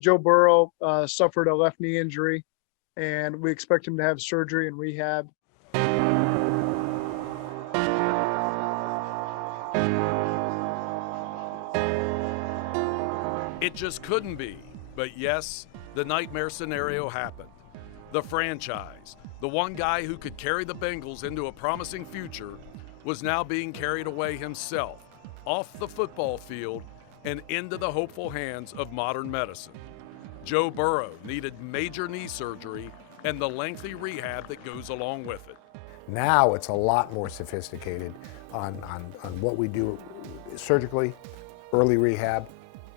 Joe Burrow suffered a left knee injury, and we expect him to have surgery and rehab. It just couldn't be. But yes, the nightmare scenario happened. The franchise, the one guy who could carry the Bengals into a promising future, was now being carried away himself, off the football field and into the hopeful hands of modern medicine. Joe Burrow needed major knee surgery and the lengthy rehab that goes along with it. Now it's a lot more sophisticated on what we do surgically, early rehab,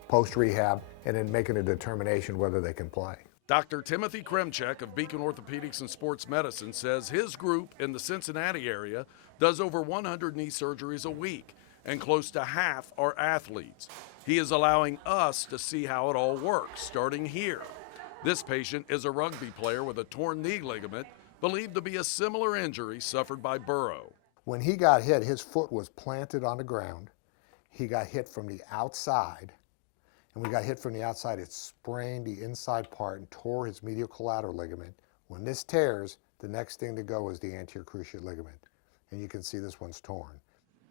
post-rehab, and then making a determination whether they can play. Dr. Timothy Kremchek of Beacon Orthopedics and Sports Medicine says his group in the Cincinnati area does over 100 knee surgeries a week, and close to half are athletes. He is allowing us to see how it all works, starting here. This patient is a rugby player with a torn knee ligament, believed to be a similar injury suffered by Burrow. When he got hit, his foot was planted on the ground. He got hit from the outside, and we got hit from the outside. It sprained the inside part and tore his medial collateral ligament. When this tears, the next thing to go is the anterior cruciate ligament, and you can see this one's torn.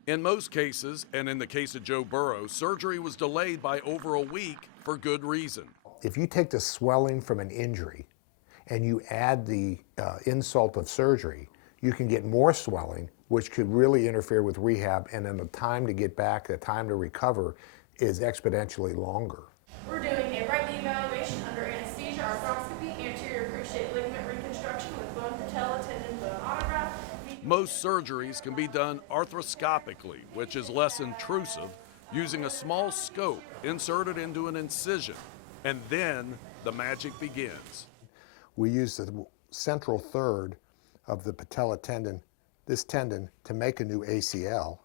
In most cases, and in the case of Joe Burrow, surgery was delayed by over a week for good reason. If you take the swelling from an injury and you add the insult of surgery, you can get more swelling, which could really interfere with rehab, and then the time to get back, the time to recover, is exponentially longer. We're doing a right knee evaluation under anesthesia, arthroscopy, anterior cruciate ligament reconstruction with bone patella tendon bone autograft. Most surgeries can be done arthroscopically, which is less intrusive, using a small scope inserted into an incision, and then the magic begins. We use the central third of the patella tendon, this tendon, to make a new ACL.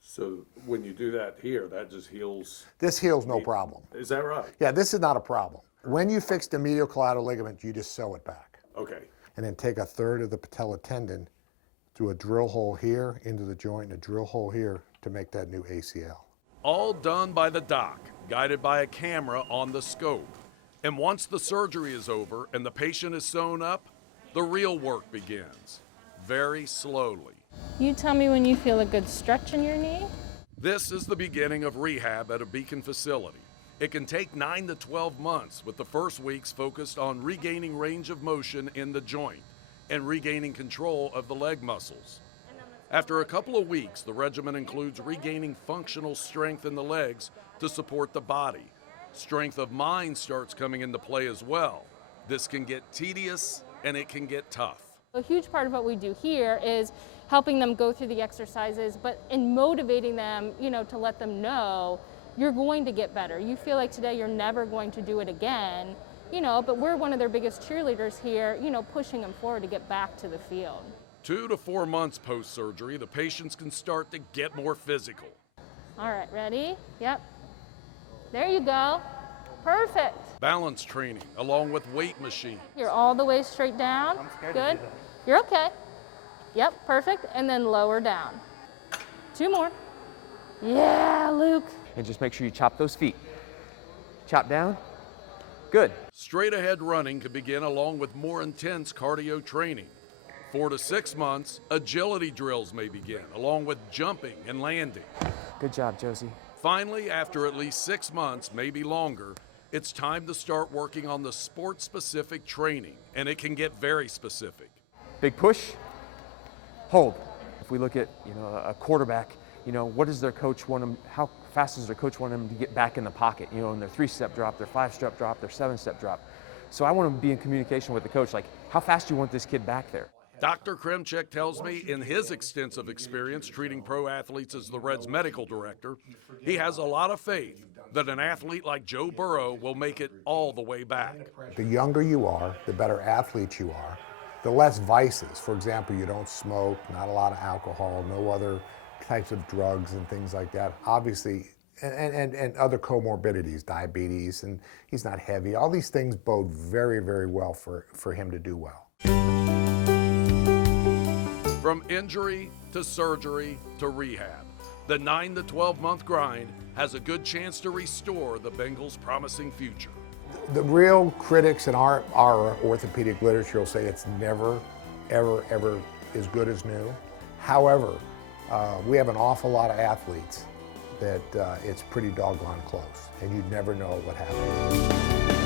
So when you do that here, that just heals? This heals no problem. Is that right? Yeah, this is not a problem. When you fix the medial collateral ligament, you just sew it back. Okay. And then take a third of the patella tendon through a drill hole here into the joint and a drill hole here to make that new ACL. All done by the doc, guided by a camera on the scope. And once the surgery is over and the patient is sewn up, the real work begins, very slowly. You tell me when you feel a good stretch in your knee. This is the beginning of rehab at a Beacon facility. It can take 9 to 12 months, with the first weeks focused on regaining range of motion in the joint and regaining control of the leg muscles. After a couple of weeks, the regimen includes regaining functional strength in the legs to support the body. Strength of mind starts coming into play as well. This can get tedious and it can get tough. A huge part of what we do here is helping them go through the exercises, but in motivating them, to let them know you're going to get better. You feel like today you're never going to do it again, but we're one of their biggest cheerleaders here, pushing them forward to get back to the field. 2 to 4 months post-surgery, the patients can start to get more physical. All right, ready? Yep. There you go. Perfect. Balance training along with weight machine. You're all the way straight down. Good. You're okay. Yep, perfect. And then lower down. 2 more. Yeah, Luke. And just make sure you chop those feet. Chop down. Good. Straight ahead running can begin along with more intense cardio training. 4 to 6 months, agility drills may begin, along with jumping and landing. Good job, Josie. Finally, after at least 6 months, maybe longer, it's time to start working on the sport-specific training, and it can get very specific. Big push, hold. If we look at a quarterback, what does their coach want them? How fast does their coach want them to get back in the pocket? In their 3-step drop, their 5-step drop, their 7-step drop. So I want to be in communication with the coach, like how fast do you want this kid back there? Dr. Kremchek tells me in his extensive experience treating pro athletes as the Reds medical director, he has a lot of faith that an athlete like Joe Burrow will make it all the way back. The younger you are, the better athlete you are, the less vices. For example, you don't smoke, not a lot of alcohol, no other types of drugs and things like that. Obviously, and other comorbidities, diabetes, and he's not heavy. All these things bode very, very well for him to do well. From injury to surgery to rehab, the 9 to 12 month grind has a good chance to restore the Bengals' promising future. The real critics in our orthopedic literature will say it's never, ever, ever as good as new. However, we have an awful lot of athletes that it's pretty doggone close, and you'd never know what happened.